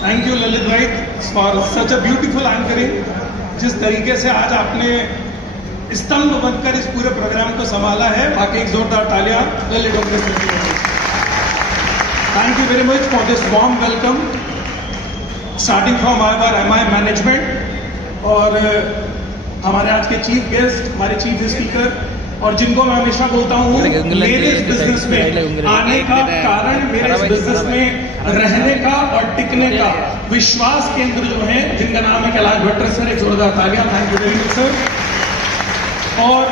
Thank you Lalit भाई for such a beautiful anchoring. जिस तरीके से आज आपने स्तंभ बनकर इस पूरे प्रोग्राम को संभाला है, बाकी एक जोरदार तालियां ललित डोंगरे सर की। Thank you very much for this warm welcome starting from our MI management और हमारे आज के चीफ गेस्ट, हमारे चीफ स्पीकर, और जिनको मैं हमेशा बोलता हूँ मेरे इस बिजनेस में आने का कारण, मेरे इस बिजनेस में रहने का और टिकने का विश्वास केंद्र जो है, जिनका नाम है कैलाश भट्टर सर। एक जोरदार तालियां। Thank you very much sir. और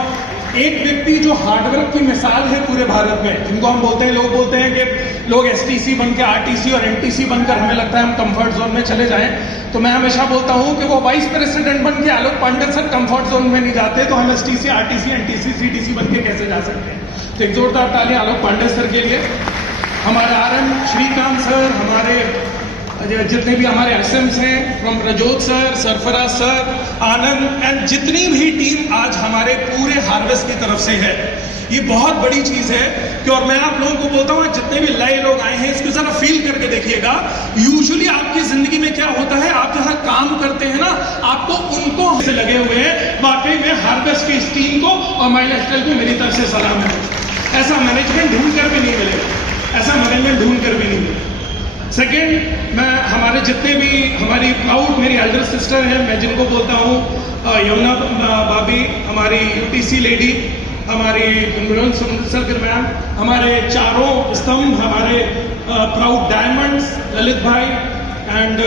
एक व्यक्ति जो हार्डवर्क की मिसाल है पूरे भारत में, जिनको हम बोलते हैं, लोग बोलते हैं कि लोग STC बन के RTC और NTC बनकर हमें लगता है हम कंफर्ट जोन में चले जाएं, तो मैं हमेशा बोलता हूं कि वो वाइस प्रेसिडेंट बन के आलोक पांडे सर कंफर्ट जोन में नहीं जाते, तो हम STC RTC NTC CTC बन के कैसे जा सकते हैं। तो एक जोरदार तालियां आलोक पांडे सर के लिए। हमारे RM श्रीकांत सर, हमारे जितने भी हमारे SMs हैं, from Prajot sir, Sarfaraz sir, Anand and जितनी भी टीम आज हमारे पूरे हार्वेस्ट की तरफ से है, ये बहुत बड़ी चीज है कि, और मैं आप लोगों को बोलता हूँ जितने भी नए लोग आए हैं इसको जरा फील करके देखिएगा। यूजुअली आपकी जिंदगी में क्या होता है, आप जहाँ काम करते हैं ना, आपको उनको से लगे हुए हैं। वाकई में हार्वेस्ट की इस टीम को और माई लाइफस्टाइल को मेरी तरफ से सलाम है। ऐसा मैनेजमेंट ढूंढ कर भी नहीं मिलेगा, ऐसा मैनेजमेंट ढूंढ कर भी नहीं मिलेगा। सेकेंड, मैं हमारे जितने भी हमारी प्राउड मेरी एल्डर सिस्टर है, मैं जिनको बोलता हूँ यमुना भाभी, हमारी UTC लेडी, हमारी सर्किल मैम, हमारे चारों स्तंभ, हमारे प्राउड डायमंड्स, ललित भाई एंड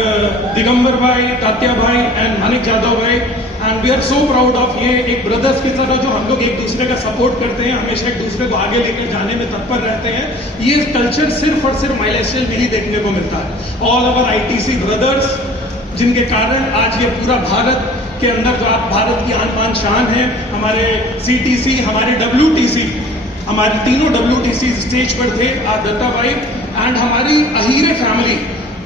दिगंबर भाई, तात्या भाई एंड मानिक यादव भाई, and we are so proud of. ये एक ब्रदर्स की तरह जो हम लोग एक दूसरे का सपोर्ट करते हैं, हमेशा एक दूसरे को आगे लेकर जाने में तत्पर रहते हैं। ये कल्चर सिर्फ और सिर्फ माई लाइफस्टाइल में ही देखने को मिलता है। ऑल ओवर ITC ब्रदर्स, जिनके कारण आज ये पूरा भारत के अंदर जो आप भारत की आन बान शान है, हमारे CTC, हमारे WTC, हमारे तीनों WTC स्टेज पर थे, आज दत्ता भाई एंड हमारी अहीरे फैमिली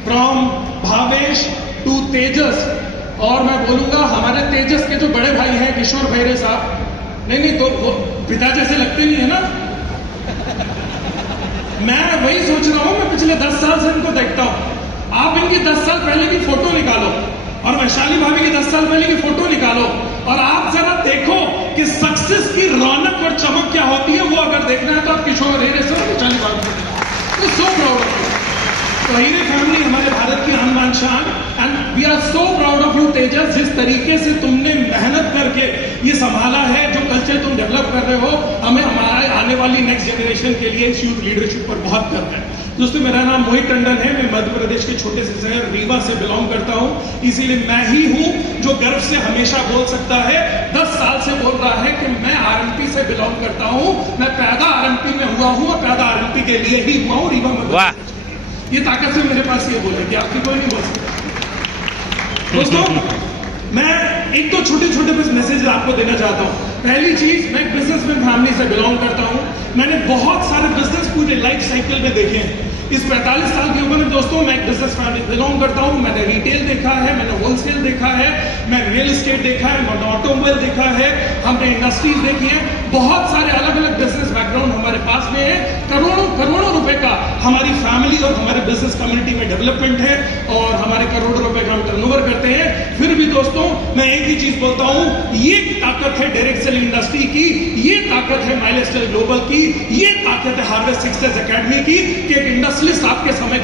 फ्रॉम भावेश टू तेजस, और मैं बोलूंगा हमारे तेजस के जो बड़े भाई हैं किशोर भैरे साहब, नहीं तो वो पिता जैसे लगते नहीं है ना। मैं वही सोच रहा हूं, मैं पिछले 10 साल से इनको देखता हूं। आप इनकी 10 साल पहले की फोटो निकालो और वैशाली भाभी की 10 साल पहले की फोटो निकालो, और आप जरा देखो कि सक्सेस की रौनक और चमक क्या होती है। वो अगर देखना है तो आप किशोर भैरे सर वैशाली भाभी को सो प्राउड। तो हीरे फैमिली हमारे भारत की आन शान, and we are so proud of you Tejas. जिस तरीके से तुमने मेहनत करके ये संभाला है, जो कल्चर तुम डेवलप कर रहे हो, हमें हमारे आने वाली नेक्स्ट जनरेशन के लिए इस यूथ लीडरशिप पर बहुत गर्व है। दोस्तों, मेरा नाम मोहित टंडन है, मैं मध्य प्रदेश के छोटे से शहर रीवा से बिलोंग करता हूँ, इसीलिए मैं ही हूँ जो गर्व से हमेशा बोल सकता है, 10 साल से बोल रहा है कि मैं RMP से बिलोंग करता हूँ, मैं पैदा RMP में हुआ हूँ और पैदा RMP के लिए ही हुआ हूँ, रीवा में। ये ताकत से मेरे पास ये बोले कि आपकी कोई नहीं बोल सकता। दोस्तों, मैं एक तो छोटे छोटे बस मैसेज आपको देना चाहता हूँ। पहली चीज, मैं एक बिजनेसमैन फैमिली से बिलोंग करता हूँ। मैंने बहुत सारे बिजनेस पूरे लाइफ साइकिल में देखे हैं। इस 45 साल की उम्र में दोस्तों मैं एक बिजनेस फैमिली बिलोंग करता हूँ। मैंने रिटेल देखा है, मैंने होलसेल देखा है, मैं रियल एस्टेट देखा है, मैंने ऑटोमोबाइल देखा है, हमने इंडस्ट्रीज देखी है। बहुत सारे अलग अलग बिजनेस बैकग्राउंड हमारे पास में है। करोड़ों करोड़ों रुपए का हमारी फैमिली और हमारे बिजनेस कम्युनिटी में डेवलपमेंट है और हमारे करोड़ों रुपए का हम टर्नओवर करते हैं। फिर भी दोस्तों मैं एक ही चीज बोलता हूँ, ये ताकत है डायरेक्ट सेल इंडस्ट्री की, ये ताकत है माइलस्टाइल ग्लोबल की, ये ताकत है हार्वेस्ट सक्सेस एकेडमी की कि एक इंडस्ट्रियलिस्ट आपके सामने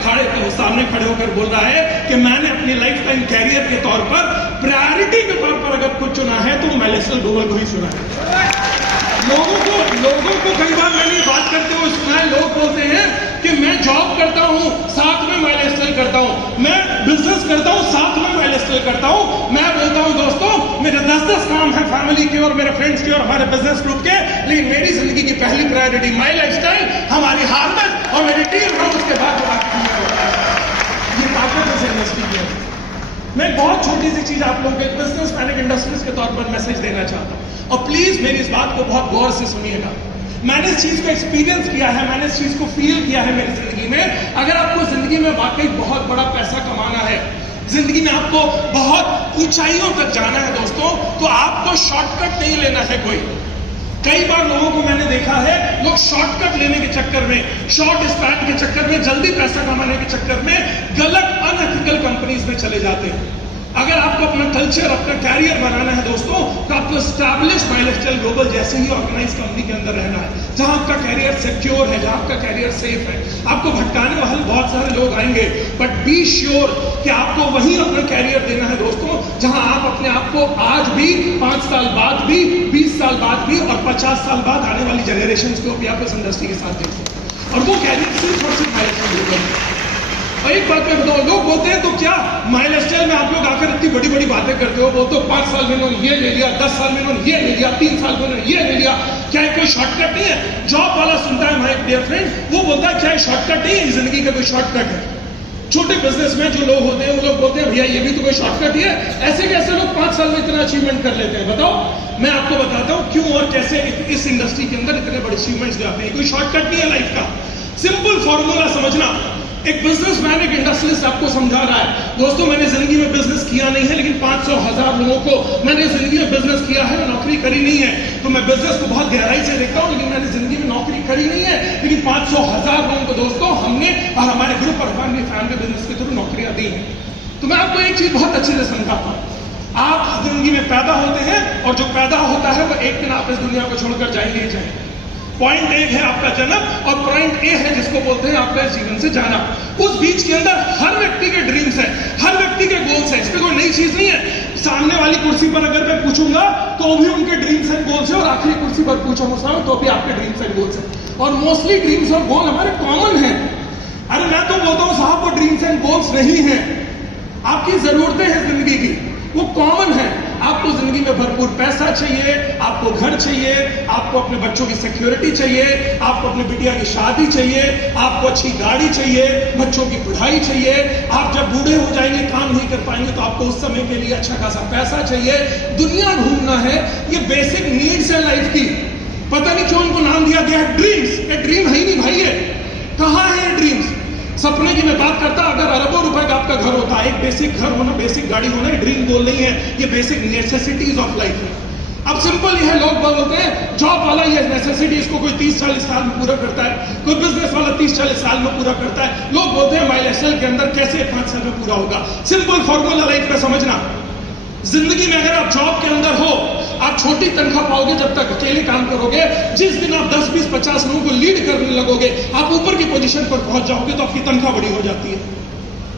खड़े होकर बोल रहा है कि मैंने अपनी लाइफ टाइम कैरियर के तौर पर प्रायोरिटी के तौर पर अगर कुछ चुना है तो माइलस्टाइल ग्लोबल को ही चुना है। लोगों को कई बार मैंने बात करते हुए सुना है, लोग बोलते हैं कि मैं जॉब करता हूं साथ में माइलस्टाइल करता हूं, मैं बिजनेस करता हूं साथ में माइलस्टाइल करता हूं। मैं बोलता हूं दोस्तों, मेरे 10-10 काम है फैमिली के और मेरे फ्रेंड्स के और हमारे बिजनेस ग्रुप के, लेकिन मेरी जिंदगी की पहली प्रायोरिटी माई लाइफस्टाइल, हमारी हार्वेस्ट और मेरी टीम है, उसके बाद ये ताकत है इंडस्ट्री की। मैं बहुत छोटी सी चीज आप लोगों के बिजनेस मैन इंडस्ट्रीज के तौर पर मैसेज देना चाहता हूं और प्लीज मेरी इस बात को बहुत गौर से सुनिएगा। मैंने इस चीज को एक्सपीरियंस किया है, मैंने इस चीज को फील किया है मेरी जिंदगी में। अगर आपको जिंदगी में वाकई बहुत बड़ा पैसा कमाना है, जिंदगी में आपको बहुत ऊंचाइयों तक जाना है दोस्तों, तो आपको शॉर्टकट नहीं लेना है कोई। कई बार लोगों को मैंने देखा है, लोग शॉर्टकट लेने के चक्कर में, शॉर्ट स्पैन के चक्कर में, जल्दी पैसा कमाने के चक्कर में गलत अनएथिकल कंपनीज में चले जाते हैं। अगर आपको अपना कल्चर, अपना कैरियर बनाना है दोस्तों, तो आपको एस्टैब्लिश माइलस्टाइल ग्लोबल जैसे ही ऑर्गेनाइज कंपनी के अंदर रहना है, जहां आपका कैरियर सिक्योर है, जहां आपका कैरियर सेफ है। आपको भटकाने वाले बहुत सारे लोग आएंगे, बट बी श्योर कि आपको वहीं अपना कैरियर देना है दोस्तों, जहां आप अपने आप को आज भी, 5 साल बाद भी, 20 साल बाद भी और 50 साल बाद आने वाली जनरेशन को भी आप इस इंडस्ट्री के साथ देख सकते हैं। और वो कैरियर सिर्फ और सिर्फ माइलस्टाइल ग्लोबल है। और एक बात मैं बताऊं, लोग बोलते हैं तो क्या माइलस्टाइल में आप लोग आकर इतनी बड़ी बड़ी बातें करते हो, बोलते हो 5 साल में इन्होंने ये ले लिया, 10 साल में इन्होंने ये ले लिया, 3 साल में इन्होंने ये ले लिया, क्या कोई शॉर्टकट नहीं है? जॉब वाला सुनता है माय डियर फ्रेंड, वो बोलता है क्या शॉर्टकट नहीं है, जिंदगी का कोई शॉर्टकट है? छोटे बिजनेस में जो लोग होते हैं वो लोग बोलते हैं भैया ये भी तो कोई शॉर्टकट ही है, ऐसे कैसे लोग 5 साल में इतना अचीवमेंट कर लेते हैं? बताओ, मैं आपको बताता हूं क्यों और कैसे इस इंडस्ट्री के अंदर इतने बड़े अचीवमेंट्स जाते हैं। कोई शॉर्टकट नहीं है लाइफ का, सिंपल फॉर्मूला समझना। एक बिजनेसमैन, एक इंडस्ट्रियलिस्ट आपको समझा रहा है, दोस्तों मैंने जिंदगी में बिजनेस किया नहीं है, लेकिन 500,000 लोगों को मैंने जिंदगी में बिजनेस किया है, नौकरी करी नहीं है। तो मैं बिजनेस को बहुत गहराई से देखता हूं, लेकिन मैंने जिंदगी में नौकरी करी नहीं है, लेकिन 500,000 लोगों को दोस्तों हमने और हमारे ग्रुप और फैमिली बिजनेस के थ्रू नौकरियां दी हैं। तो मैं आपको एक चीज बहुत अच्छे से समझाता हूं, आप जिंदगी में पैदा होते हैं और जो पैदा होता है वो एक दिन आप इस दुनिया को छोड़कर जाएंगे ही जाएंगे। पॉइंट ए है आपका जन्म और पॉइंट ए है जिसको बोलते हैं आपका जीवन से जाना। उस बीच के अंदर हर व्यक्ति के ड्रीम्स है, हर व्यक्ति के गोल्स है, इसमें कोई नई चीज नहीं है। सामने वाली कुर्सी पर अगर मैं पूछूंगा तो भी उनके ड्रीम्स एंड गोल्स है, और आखिरी कुर्सी पर पूछूंगा तो भी आपके ड्रीम्स एंड गोल्स है। और मोस्टली ड्रीम्स और गोल हमारे कॉमन है। अरे मैं तो बोलता हूं साहब वो ड्रीम्स एंड गोल्स नहीं है, आपकी जरूरतें हैं जिंदगी की, वो कॉमन है। आपको जिंदगी में भरपूर पैसा चाहिए, आपको घर चाहिए, आपको अपने बच्चों की सिक्योरिटी चाहिए, आपको अपनी बिटिया की शादी चाहिए, आपको अच्छी गाड़ी चाहिए, बच्चों की पढ़ाई चाहिए। आप जब बूढ़े हो जाएंगे, काम नहीं कर पाएंगे, तो आपको उस समय के लिए अच्छा खासा पैसा चाहिए। दुनिया घूमना है, ये बेसिक नीड्स है लाइफ की। पता नहीं क्यों इनको नाम दिया गया है ड्रीम्स। ये ड्रीम है ही नहीं भाई, ये कहाँ है ये ड्रीम्स? सपने की मैं बात करता, अगर अरबों रुपए का आपका घर होता, एक बेसिक घर होना, बेसिक गाड़ी होना, ड्रीम गोल नहीं है, ये बेसिक नेसेसिटीज ऑफ लाइफ है। अब सिंपल ये है, लोग बोलते हैं जॉब वाला ये नेसेसिटीज को कोई 30-40 साल में पूरा करता है, कोई बिजनेस वाला 30-40 साल में पूरा करता है। लोग बोलते हैं माइलस्टाइल के अंदर कैसे 5 साल में पूरा होगा। सिंपल फॉर्मूला लाइफ का समझना, जिंदगी में अगर आप जॉब के अंदर हो, आप छोटी तनख्वाह पाओगे जब तक अकेले काम करोगे। जिस दिन आप 10, 20, 50 लोगों को लीड करने लगोगे, आप ऊपर की पोजीशन पर पहुंच जाओगे तो आपकी तनख्वाह बड़ी हो जाती है।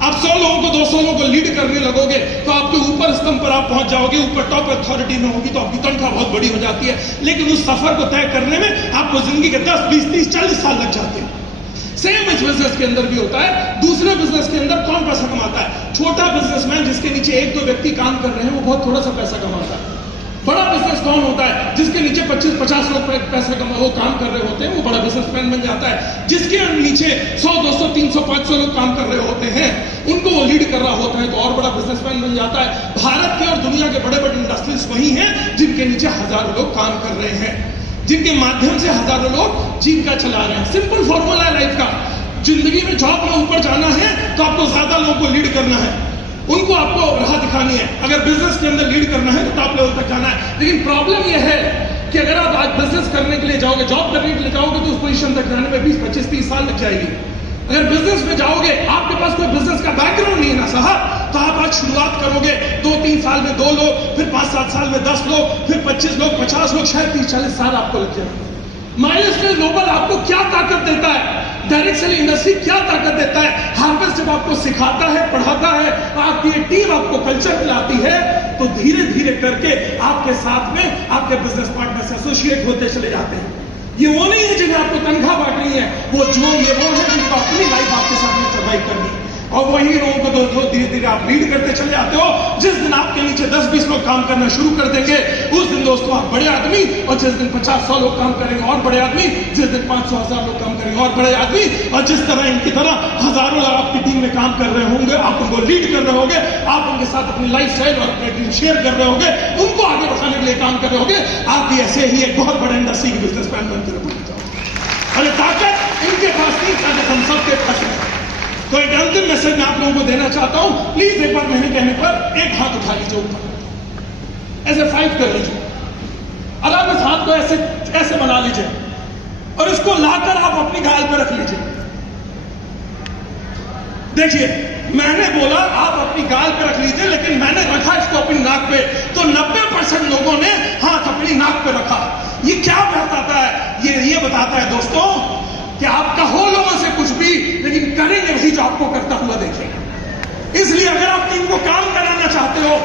आप 100 लोगों को, 200 लोगों को लीड करने लगोगे तो आपके ऊपर स्तंभ पर आप पहुंच जाओगे, ऊपर टॉप अथॉरिटी में होगी तो आपकी तनख्वाह बहुत बड़ी हो जाती है। लेकिन उस सफर को तय करने में आपको जिंदगी के 10, 20, 30, 40 साल लग जाते हैं। सेम इस बिजनेस के अंदर भी होता है। दूसरे बिजनेस के अंदर कौन पैसा कमाता है? छोटा बिजनेसमैन जिसके नीचे 1-2 व्यक्ति काम कर रहे हैं, वो बहुत थोड़ा सा पैसा कमाता है। बड़ा बिजनेस बॉस कौन होता है? जिसके नीचे 25-50 लोग पैसे वो काम कर रहे होते हैं, वो बड़ा बिजनेसमैन बन जाता है। जिसके नीचे 100, 200, 300, 500 लोग काम कर रहे होते हैं, उनको वो लीड कर रहा होता है तो और बड़ा बिजनेसमैन बन जाता है। भारत के और दुनिया के बड़े बड़े इंडस्ट्रीज वही हैं जिनके नीचे हजारों लोग काम कर रहे हैं, जिनके माध्यम से हजारों लोग जीविका चला रहे हैं। सिंपल फॉर्मूला है लाइफ का। जिंदगी में जॉब में ऊपर जाना है तो आपको ज्यादा लोगों को लीड करना है, उनको आपको राह दिखानी है। अगर बिजनेस के अंदर लीड करना है तो टॉप लेवल तक जाना है। लेकिन प्रॉब्लम यह है कि अगर आप आज बिजनेस करने के लिए जाओगे, जॉब करने के लिए जाओगे, तो उस पोजीशन तक जाने में 20, 25, 30 साल लग जाएगी। अगर बिजनेस में जाओगे, आपके पास कोई बिजनेस का बैकग्राउंड नहीं है ना साहब, तो आप आज शुरुआत करोगे 2-3 साल में 2 लोग, फिर 5-7 साल में 10 लोग, फिर 25 लोग, 50 लोग, शायद 30-40 साल आपको लग जाएंगे। माइलस्टोन ग्लोबल आपको क्या ताकत देता है? डायरेक्ट सेलिंग इंडस्ट्री क्या ताकत देता है? हार्वेस्ट जब आपको सिखाता है, पढ़ाता है, आपकी टीम आपको कल्चर खिलाती है, तो धीरे धीरे करके आपके साथ में आपके बिजनेस पार्टनर से एसोसिएट होते चले जाते हैं। ये वो नहीं है जिन्हें आपको तनख्वाह बांटनी है, वो है जिनको अपनी लाइफ आपके साथ में सर्वाइव करनी है। और वही लोगों को दोस्तों धीरे धीरे आप लीड करते चले जाते हो। जिस दिन आपके नीचे 10-20 लोग काम करना शुरू कर देंगे, उस दिन दोस्तों आप बड़े आदमी, और जिस दिन 50-100 लोग काम करेंगे और बड़े आदमी, जिस दिन 500-1000 लोग काम करेंगे और बड़े आदमी, और जिस तरह इनकी तरह हजारों लोग आपकी टीम में काम कर रहे होंगे, आप उनको लीड कर रहे होंगे, आप उनके साथ अपनी लाइफ स्टाइल और अपने ड्रीम शेयर कर रहे होंगे, उनको आगे बढ़ाने के लिए काम कर रहे होंगे, आप भी ऐसे ही एक बहुत बड़े इंडस्ट्री के बिजनेसमैन बनकर बन जाओगे। अरे ताकत इनके पास नहीं, ताकत हम सबके पास है। तो एक अंतिम मैसेज मैं आप लोगों को देना चाहता हूं, प्लीज एक बार मेरे कहने पर एक हाथ उठा लीजिए ऊपर, ऐसे 5 कर लीजिए, आराम से हाथ को ऐसे बना लीजिए और इसको लाकर आप अपनी गाल पर रख लीजिए। देखिए, मैंने बोला आप अपनी गाल पे रख लीजिए, लेकिन मैंने रखा इसको अपनी नाक पे, तो 90% लोगों ने हाथ अपनी नाक पे रखा। ये क्या बताता है? ये बताता है दोस्तों कि आप कहो लोगों से कुछ भी, लेकिन करेंगे वही जो आपको करता हुआ देखेगा। इसलिए अगर आप टीम को काम कराना चाहते हो,